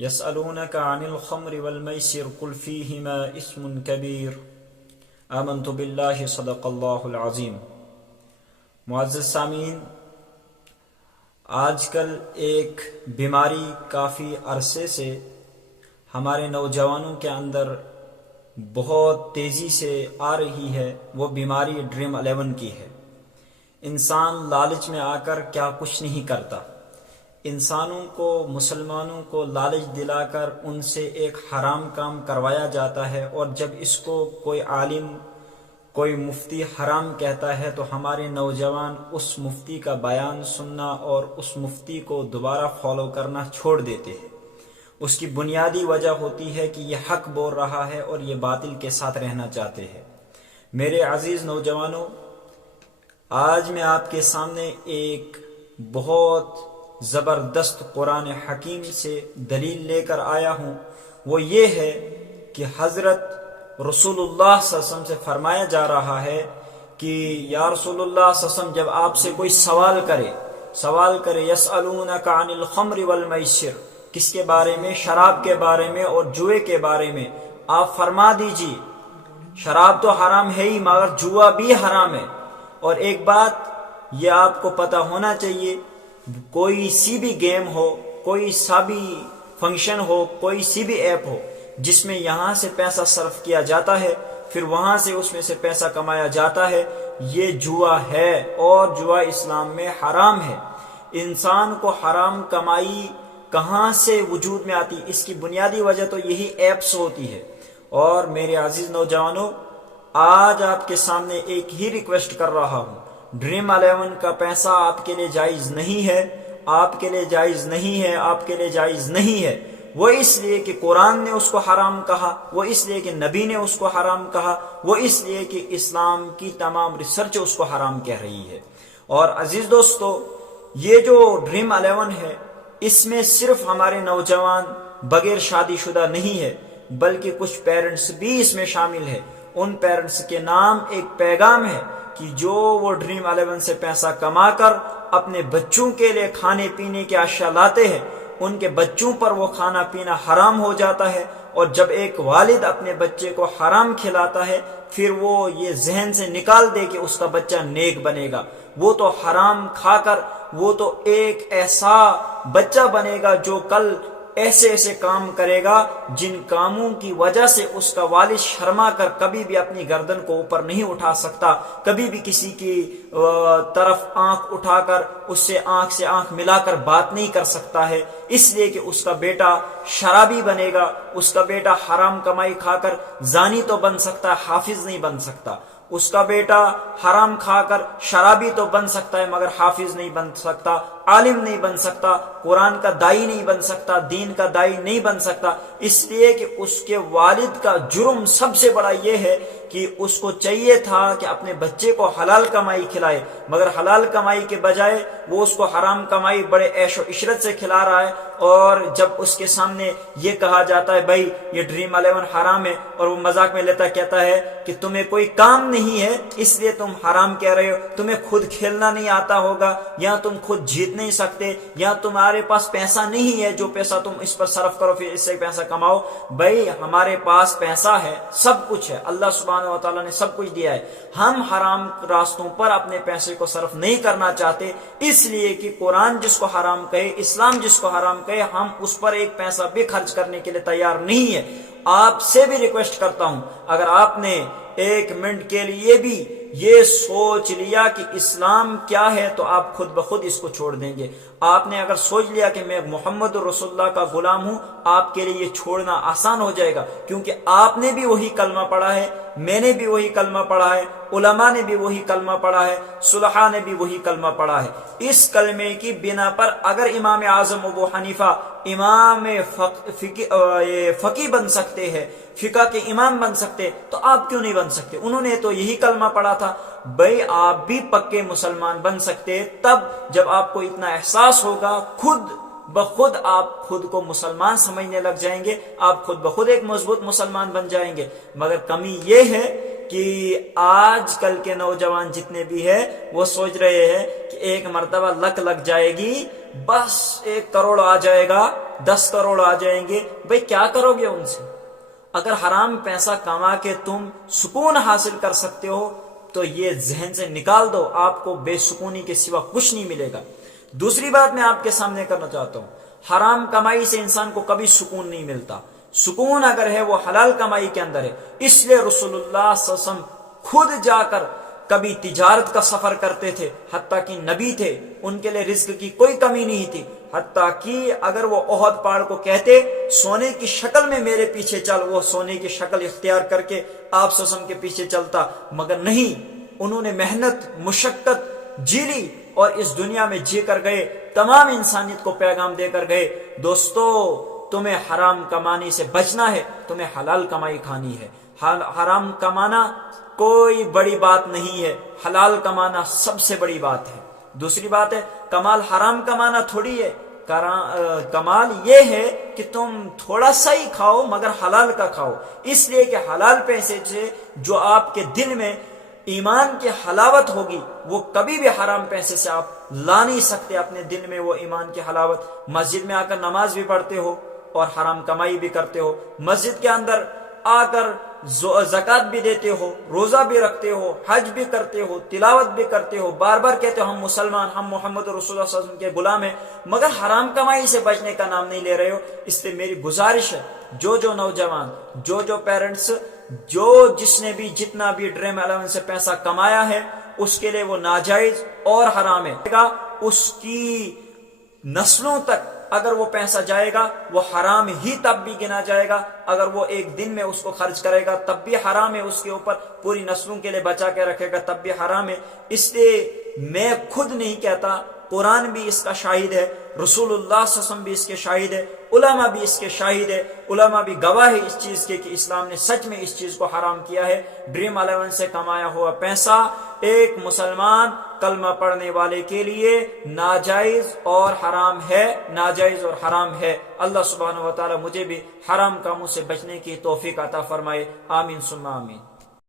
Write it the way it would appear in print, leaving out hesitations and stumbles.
يسألونك عن الخمر والميسر قل فيهما اسم كبير آمنت بالله صدق اللہ العظیم۔ معزز سامعین، آج کل ایک بیماری کافی عرصے سے ہمارے نوجوانوں کے اندر بہت تیزی سے آ رہی ہے، وہ بیماری ڈریم 11 کی ہے۔ انسان لالچ میں آ کر کیا کچھ نہیں کرتا، انسانوں کو، مسلمانوں کو لالچ دلا کر ان سے ایک حرام کام کروایا جاتا ہے، اور جب اس کو کوئی عالم، کوئی مفتی حرام کہتا ہے تو ہمارے نوجوان اس مفتی کا بیان سننا اور اس مفتی کو دوبارہ فالو کرنا چھوڑ دیتے ہیں۔ اس کی بنیادی وجہ ہوتی ہے کہ یہ حق بول رہا ہے اور یہ باطل کے ساتھ رہنا چاہتے ہیں۔ میرے عزیز نوجوانوں، آج میں آپ کے سامنے ایک بہت زبردست قرآن حکیم سے دلیل لے کر آیا ہوں۔ وہ یہ ہے کہ حضرت رسول اللہ صلی اللہ علیہ وسلم سے فرمایا جا رہا ہے کہ یا رسول اللہ صلی اللہ علیہ وسلم، جب آپ سے کوئی سوال کرے یسألونک عن الخمر والمیسر، کس کے بارے میں؟ شراب کے بارے میں اور جوئے کے بارے میں۔ آپ فرما دیجیے شراب تو حرام ہے ہی، مگر جوا بھی حرام ہے۔ اور ایک بات یہ آپ کو پتہ ہونا چاہیے، کوئی سی بھی گیم ہو، کوئی سا بھی فنکشن ہو، کوئی سی بھی ایپ ہو جس میں یہاں سے پیسہ صرف کیا جاتا ہے، پھر وہاں سے اس میں سے پیسہ کمایا جاتا ہے، یہ جوا ہے اور جوا اسلام میں حرام ہے۔ انسان کو حرام کمائی کہاں سے وجود میں آتی؟ اس کی بنیادی وجہ تو یہی ایپس ہوتی ہے۔ اور میرے عزیز نوجوانوں، آج آپ کے سامنے ایک ہی ریکویسٹ کر رہا ہوں، ڈریم 11 کا پیسہ آپ کے لیے جائز نہیں ہے، آپ کے لیے جائز نہیں ہے، آپ کے لیے جائز نہیں ہے۔ وہ اس لیے کہ قرآن نے اس کو حرام کہا، وہ اس لیے کہ نبی نے اس کو حرام کہا، وہ اس لیے کہ اسلام کی تمام ریسرچ اس کو حرام کہہ رہی ہے۔ اور عزیز دوستو، یہ جو ڈریم 11 ہے، اس میں صرف ہمارے نوجوان بغیر شادی شدہ نہیں ہے، بلکہ کچھ پیرنٹس بھی اس میں شامل ہے۔ ان پیرنٹس کے نام ایک پیغام ہے کہ جو وہ ڈریم 11 سے پیسہ کما کر اپنے بچوں کے لیے کھانے پینے کے اشیاء لاتے ہیں، ان کے بچوں پر وہ کھانا پینا حرام ہو جاتا ہے۔ اور جب ایک والد اپنے بچے کو حرام کھلاتا ہے، پھر وہ یہ ذہن سے نکال دے کہ اس کا بچہ نیک بنے گا، وہ تو حرام کھا کر وہ تو ایک ایسا بچہ بنے گا جو کل ایسے ایسے کام کرے گا جن کاموں کی وجہ سے اس کا والد شرما کر کبھی بھی اپنی گردن کو اوپر نہیں اٹھا سکتا، کبھی بھی کسی کی طرف آنکھ اٹھا کر اس سے آنکھ ملا کر بات نہیں کر سکتا ہے، اس لیے کہ اس کا بیٹا شرابی بنے گا، اس کا بیٹا حرام کمائی کھا کر زانی تو بن سکتا ہے، حافظ نہیں بن سکتا۔ اس کا بیٹا حرام کھا کر شرابی تو بن سکتا ہے مگر حافظ نہیں بن سکتا، عالم نہیں بن سکتا، قرآن کا دائی نہیں بن سکتا، دین کا دائی نہیں بن سکتا، اس لیے کہ اس کے والد کا جرم سب سے بڑا یہ ہے کہ اس کو چاہیے تھا کہ اپنے بچے کو حلال کمائی کھلائے، مگر حلال کمائی کے بجائے وہ اس کو حرام کمائی بڑے عیش و عشرت سے کھلا رہا ہے۔ اور جب اس کے سامنے یہ کہا جاتا ہے بھائی یہ ڈریم 11 حرام ہے، اور وہ مذاق میں لیتا کہتا ہے کہ تمہیں کوئی کام نہیں ہے اس لیے تم حرام کہہ رہے ہو، تمہیں خود کھیلنا نہیں آتا ہوگا، یا تم خود جیت نہیں سکتے، یا تمہارے پاس پیسہ نہیں ہے جو پیسہ تم اس پر صرف کرو پھر اس سے پیسہ کماؤ۔ بھائی ہمارے پاس پیسہ ہے، سب کچھ ہے، اللہ سبحانہ و تعالیٰ نے سب کچھ دیا ہے، ہم حرام راستوں پر اپنے پیسے کو صرف نہیں کرنا چاہتے، اس لیے کہ قرآن جس کو حرام کہے، اسلام جس کو حرام کہے، ہم اس پر ایک پیسہ بھی خرچ کرنے کے لیے تیار نہیں ہے۔ آپ سے بھی ریکویسٹ کرتا ہوں، اگر آپ نے ایک منٹ کے لیے بھی یہ سوچ لیا کہ اسلام کیا ہے تو آپ خود بخود اس کو چھوڑ دیں گے۔ آپ نے اگر سوچ لیا کہ میں محمد رسول اللہ کا غلام ہوں، آپ کے لیے یہ چھوڑنا آسان ہو جائے گا، کیونکہ آپ نے بھی وہی کلمہ پڑھا ہے، میں نے بھی وہی کلمہ پڑھا ہے، علماء نے بھی وہی کلمہ پڑھا ہے، صلحاء نے بھی وہی کلمہ پڑھا ہے۔ اس کلمے کی بنا پر اگر امام اعظم ابو حنیفہ امام فقی بن سکتے ہیں، فقہ کے امام بن سکتے، تو آپ کیوں نہیں بن سکتے؟ انہوں نے تو یہی کلمہ پڑھا تھا۔ بھائی آپ بھی پکے مسلمان بن سکتے تب جب آپ کو اتنا احساس ہوگا، خود بخود آپ خود کو مسلمان سمجھنے لگ جائیں گے، آپ خود بخود ایک مضبوط مسلمان بن جائیں گے۔ مگر کمی یہ ہے کہ آج کل کے نوجوان جتنے بھی ہیں وہ سوچ رہے ہیں کہ ایک مرتبہ لک لگ جائے گی بس 1 کروڑ آ جائے گا، 10 کروڑ آ جائیں گے، بھئی کیا کرو گے ان سے؟ اگر حرام پیسہ کما کے تم سکون حاصل کر سکتے ہو تو یہ ذہن سے نکال دو، آپ کو بے سکونی کے سوا کچھ نہیں ملے گا۔ دوسری بات میں آپ کے سامنے کرنا چاہتا ہوں، حرام کمائی سے انسان کو کبھی سکون نہیں ملتا، سکون اگر ہے وہ حلال کمائی کے اندر ہے۔ اس لیے رسول اللہ صلی اللہ علیہ وسلم خود جا کر کبھی تجارت کا سفر کرتے تھے، حتیٰ کہ نبی تھے، ان کے لیے رزق کی کوئی کمی نہیں تھی، حتیٰ کہ اگر وہ احد پہاڑ کو کہتے سونے کی شکل میں میرے پیچھے چل، وہ سونے کی شکل اختیار کر کے آپ صلی اللہ علیہ وسلم کے پیچھے چلتا، مگر نہیں، انہوں نے محنت مشقت جی لی اور اس دنیا میں جی کر گئے، تمام انسانیت کو پیغام دے کر گئے۔ دوستو، تمہیں حرام کمانے سے بچنا ہے، تمہیں حلال کمائی کھانی ہے۔ حرام کمانا کوئی بڑی بات نہیں ہے، حلال کمانا سب سے بڑی بات ہے۔ دوسری بات ہے، کمال حرام کمانا تھوڑی ہے، کمال یہ ہے کہ تم تھوڑا سا ہی کھاؤ مگر حلال کا کھاؤ، اس لیے کہ حلال پیسے سے جو آپ کے دل میں ایمان کی حلاوت ہوگی وہ کبھی بھی حرام پیسے سے آپ لا نہیں سکتے اپنے دل میں وہ ایمان کی حلاوت۔ مسجد میں آ کر نماز بھی پڑھتے ہو اور حرام کمائی بھی کرتے ہو، مسجد کے اندر آ کر زکوٰۃ بھی دیتے ہو، روزہ بھی رکھتے ہو، حج بھی کرتے ہو، تلاوت بھی کرتے ہو، بار بار کہتے ہو ہم مسلمان، ہم محمد رسول اللہ صلی اللہ علیہ وسلم کے غلام ہیں، مگر حرام کمائی سے بچنے کا نام نہیں لے رہے ہو۔ اس لیے میری گزارش ہے، جو نوجوان، جو پیرنٹس، جس نے بھی جتنا بھی ڈریم 11 سے پیسہ کمایا ہے اس کے لیے وہ ناجائز اور حرام ہے، اس کی نسلوں تک اگر وہ پیسہ جائے گا وہ حرام ہی تب بھی گنا جائے گا، اگر وہ ایک دن میں اس کو خرچ کرے گا تب بھی حرام ہے، اس کے اوپر پوری نسلوں کے لیے بچا کے رکھے گا تب بھی حرام ہے۔ اس لیے میں خود نہیں کہتا، قرآن بھی اس کا شاہد ہے، رسول اللہ صلی اللہ علیہ وسلم بھی اس کے شاہد ہے، علماء بھی اس کے شاہد ہے، علماء بھی گواہ ہے اس چیز کے کہ اسلام نے سچ میں اس چیز کو حرام کیا ہے۔ ڈریم 11 سے کمایا ہوا پیسہ ایک مسلمان کلمہ پڑھنے والے کے لیے ناجائز اور حرام ہے، ناجائز اور حرام ہے۔ اللہ سبحانہ و تعالی مجھے بھی حرام کاموں سے بچنے کی توفیق عطا فرمائے، آمین ثم آمین۔